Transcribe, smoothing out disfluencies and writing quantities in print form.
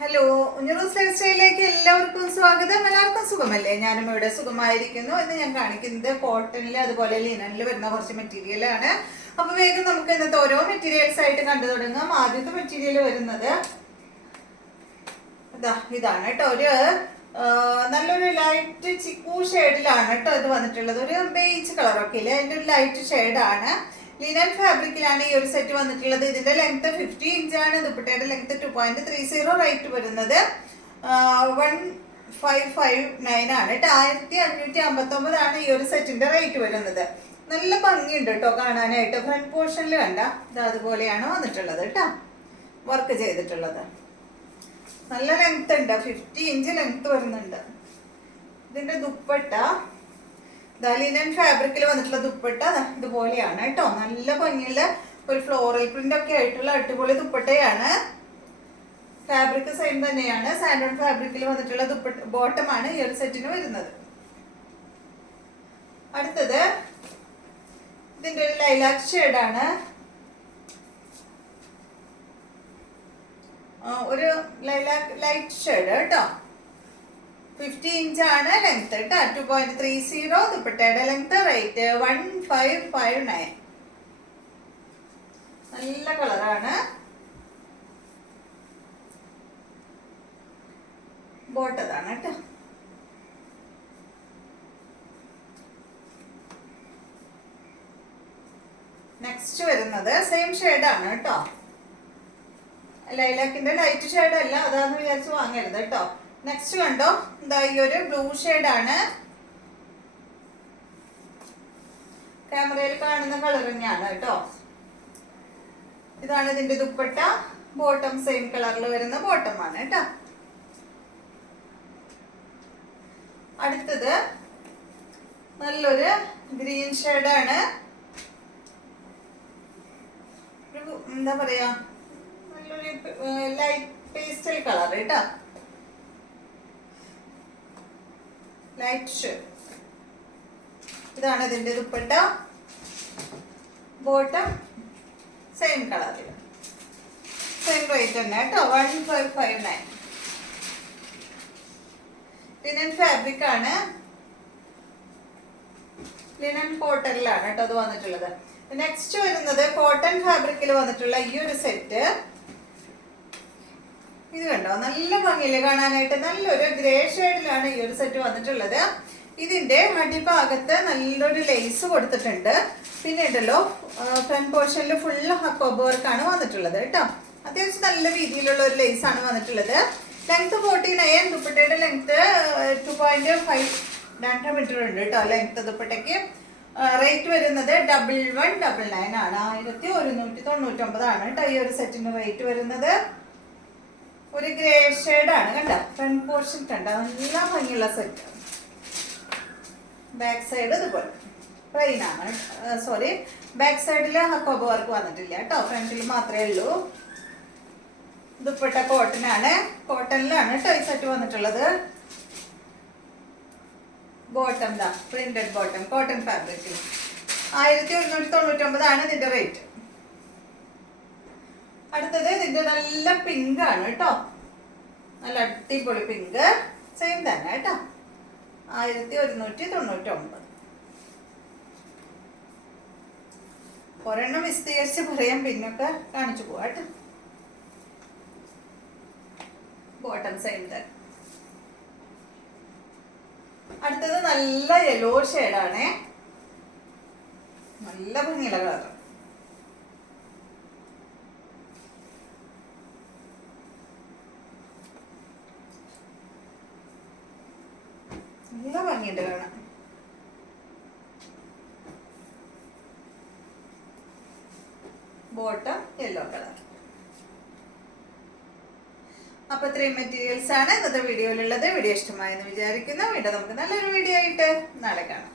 Hello, ഉഞ്ഞറൂസ് life സ്റ്റൈലിലേക്ക് എല്ലാവർക്കും സ്വാഗതം. എല്ലാവർക്കും സുഖമല്ലേ? ഞാനും ഇവിടെ സുഖമായിരിക്കുന്നു. ഇന്ന് ഞാൻ കാണിക്കുന്നത് കോട്ടണിൽ അതുപോലെ ലിനനിൽ വരുന്ന കുറച്ച് മെറ്റീരിയൽ ആണ്. അപ്പൊ വേഗം നമുക്ക് ഇന്നത്തെ ഓരോ മെറ്റീരിയൽസ് ആയിട്ട് കണ്ടു തുടങ്ങാം. ആദ്യത്തെ മെറ്റീരിയൽ വരുന്നത് ഇതാണ് കേട്ടോ. ഒരു നല്ലൊരു ലൈറ്റ് ചിക്കു ഷെയ്ഡിലാണ് കേട്ടോ ഇത് വന്നിട്ടുള്ളത്. ഒരു ബേജ് കളറൊക്കെ ഇല്ലേ, അതിന്റെ ഒരു ലൈറ്റ് ഷെയ്ഡാണ്. ലിനൻ ഫാബ്രിക്കിലാണ് ഈ ഒരു സെറ്റ് വന്നിട്ടുള്ളത്. ഇതിന്റെ ലെങ്ത് 50 ഇഞ്ചാണ്. ദുപ്പട്ടയുടെ ലെങ്ത് 2.30 റേറ്റ് വരുന്നത് 1559 ആണ് കേട്ടോ. 1559 ആണ് ഈ ഒരു സെറ്റിന്റെ റേറ്റ് വരുന്നത്. നല്ല ഭംഗിയുണ്ട് കേട്ടോ കാണാനായിട്ട്. ഫ്രണ്ട് പോർഷനിൽ കണ്ട ഇത് അതുപോലെയാണ് വന്നിട്ടുള്ളത് കേട്ടോ, വർക്ക് ചെയ്തിട്ടുള്ളത്. നല്ല ലെങ്ത് ഉണ്ട്, 50 ഇഞ്ച് ലെങ്ത് വരുന്നുണ്ട്. ഇതിന്റെ ദുപ്പട്ട ലിനൻ ഫാബ്രിക്കിൽ വന്നിട്ടുള്ള ദുപ്പട്ട ഇതുപോലെയാണ് കേട്ടോ. നല്ല ഭംഗിയുള്ള ഒരു ഫ്ലോറൽ പ്രിന്റ് ഒക്കെ ആയിട്ടുള്ള അടിപൊളി ദുപ്പട്ടയാണ്. ഫാബ്രിക് സെയിം തന്നെയാണ്. സാൻഡോൺ ഫാബ്രിക്കിൽ വന്നിട്ടുള്ള ദുപ്പട്ട ബോട്ടമാണ് ഈ ഒരു സെറ്റിന് വരുന്നത്. അടുത്തത് ഇതിന്റെ ഒരു ലൈലാക്ക് ഷെയ്ഡാണ്. ഒരു ലൈലാക്ക് ലൈറ്റ് ഷെയ്ഡ് കേട്ടോ. 50 ഇഞ്ചാണ് ലെങ്ത് കേട്ടോ. 2.30 ദുപ്പട്ടയുടെ ലെങ്ത്. റേറ്റ് 1559. നല്ല കളറാണ്. ബോട്ടതാണ് കേട്ടോ. നെക്സ്റ്റ് വരുന്നത് സെയിം ഷെയ്ഡാണ് കേട്ടോ. ലൈലാക്കിന്റെ ലൈറ്റ് ഷെയ്ഡ് അല്ല, അതാന്ന് വിചാരിച്ച് വാങ്ങരുത് കേട്ടോ. നെക്സ്റ്റ് കണ്ടോ, എന്താ ഈ ഒരു ബ്ലൂ ഷെയ്ഡാണ്. ക്യാമറയിൽ കാണുന്ന കളർ തന്നെയാണ് കേട്ടോ. ഇതാണ് ഇതിന്റെ ദുപ്പട്ട. ബോട്ടം സെയിം കളറിൽ വരുന്ന ബോട്ടമാണ് കേട്ടോ. അടുത്തത് നല്ലൊരു ഗ്രീൻ ഷെയ്ഡാണ്. എന്താ പറയാ, നല്ലൊരു ലൈറ്റ് പേസ്റ്റൽ കളർ കേട്ടോ. Light shade. ഇതാണ് ഇതിന്റെ ദുപ്പട്ട. ബോട്ടം സെയിം കളറിൽ, സെയിം റേറ്റ് തന്നെ കേട്ടോ. 1559. ലിനൻ ഫാബ്രിക് ആണ്. ലിനൻ കോട്ടണിലാണ് കേട്ടോ അത് വന്നിട്ടുള്ളത്. നെക്സ്റ്റ് വരുന്നത് കോട്ടൺ ഫാബ്രിക്കിൽ വന്നിട്ടുള്ള ഈ ഒരു സെറ്റ്. ഇത് കണ്ടോ, നല്ല ഭംഗിയില് കാണാനായിട്ട്. നല്ലൊരു ഗ്രേ ഷെയ്ഡിലാണ് ഈ ഒരു സെറ്റ് വന്നിട്ടുള്ളത്. ഇതിന്റെ അടിഭാഗത്ത് നല്ലൊരു ലേസ് കൊടുത്തിട്ടുണ്ട്. പിന്നെ ഉണ്ടല്ലോ ഫ്രണ്ട് പോർഷനിൽ ഫുള്ള് ഹക്കോബ് വർക്കാണ് വന്നിട്ടുള്ളത് കേട്ടോ. അത്യാവശ്യം നല്ല രീതിയിലുള്ള ഒരു ലേസ് ആണ് വന്നിട്ടുള്ളത്. ലെങ്ത് 49. ദുപ്പട്ടയുടെ ലെങ്ത് 2.5 2 മീറ്റർ ഉണ്ട് കേട്ടോ ലെങ്ത് ദുപ്പട്ടയ്ക്ക്. റേറ്റ് വരുന്നത് 1199 ആണ്. 1199 ആണ് കേട്ടോ ഈ ഒരു സെറ്റിന് റേറ്റ് വരുന്നത്. ഒരു ഗ്രേ ഷെയ്ഡാണ് കണ്ട. ഫ്രണ്ട് പോർഷൻ കണ്ട, നല്ല ഭംഗിയുള്ള സെറ്റ്. ബാക്ക് സൈഡ് ഇതുപോലെ പ്ലെയിൻ ആണ്. സോറി, ബാക്ക് സൈഡിൽ ഹക്കോബ വർക്ക് വന്നിട്ടില്ല കേട്ടോ, ഫ്രണ്ടിൽ മാത്രമേ ഉള്ളൂ. ദുപ്പട്ട കോട്ടൺ ആണ്. കോട്ടണിലാണ് കേട്ടോ ഈ സെറ്റ് വന്നിട്ടുള്ളത്. ബോട്ടം പ്രിന്റഡ് ബോട്ടം കോട്ടൺ ഫാബ്രിക്കിൽ 1199 ആണ് ഇതിന്റെ റേറ്റ്. അടുത്തത് ഇതിന്റെ നല്ല പിങ്ക് ആണ് കേട്ടോ. നല്ല അടിപൊളി പിങ്ക്. സെയിം തന്നെ കേട്ടോ. 1199. ഒരെണ്ണം വിസ്തീകരിച്ച് പറയാം, പിന്നൊക്കെ കാണിച്ചു പോവാ കേട്ടോ. ബോട്ടം സെയിം തന്നെ. അടുത്തത് നല്ല യെല്ലോ ഷെയ്ഡാണേ. നല്ല ഭംഗിയുള്ള കളർ. നല്ല ഭംഗിയുണ്ട് കാണാൻ. Bottom yellow colour. അപ്പൊ ഇത്രയും മെറ്റീരിയൽസ് ആണ് ഇന്നത്തെ വീഡിയോയിലുള്ളത്. വീഡിയോ ഇഷ്ടമായെന്ന് വിചാരിക്കുന്നു. വീണ്ടും നമുക്ക് നല്ലൊരു വീഡിയോ ആയിട്ട് നാളെ കാണാം.